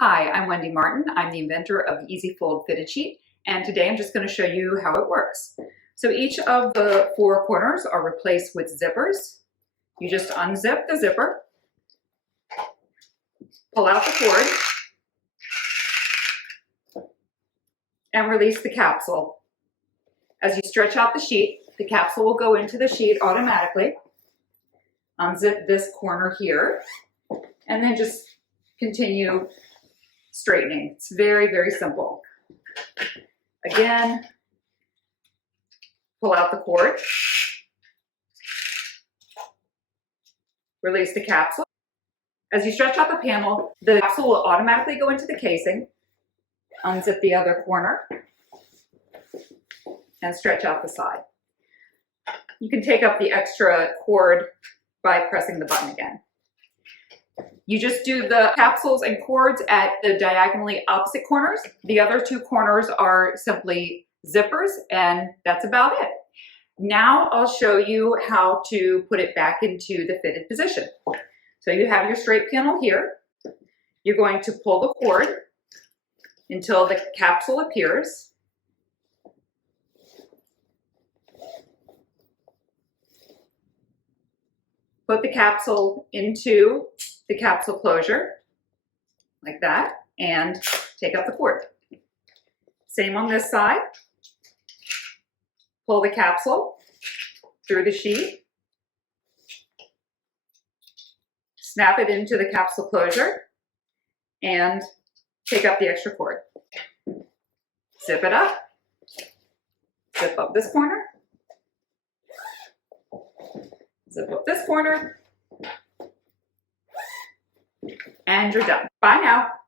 Hi, I'm Wendy Martin. I'm the inventor of the Easy Fold Fitted Sheet, and today I'm just going to show you how it works. So each of the four corners are replaced with zippers. You just unzip the zipper, pull out the cord, and release the capsule. As you stretch out the sheet, the capsule will go into the sheet automatically. Unzip this corner here, and then just continue straightening. It's very, very simple. Again, pull out the cord, release the capsule. As you stretch out the panel, the capsule will automatically go into the casing. Unzip the other corner and stretch out the side. You can take up the extra cord by pressing the button again. You just do the capsules and cords at the diagonally opposite corners. The other two corners are simply zippers, and that's about it. Now I'll show you how to put it back into the fitted position. So you have your straight panel here. You're going to pull the cord until the capsule appears. Put the capsule into the capsule closure, like that, and take out the cord. Same on this side. Pull the capsule through the sheet, snap it into the capsule closure, and take up the extra cord. Zip it up, zip up this corner, zip up this corner, and you're done. Bye now.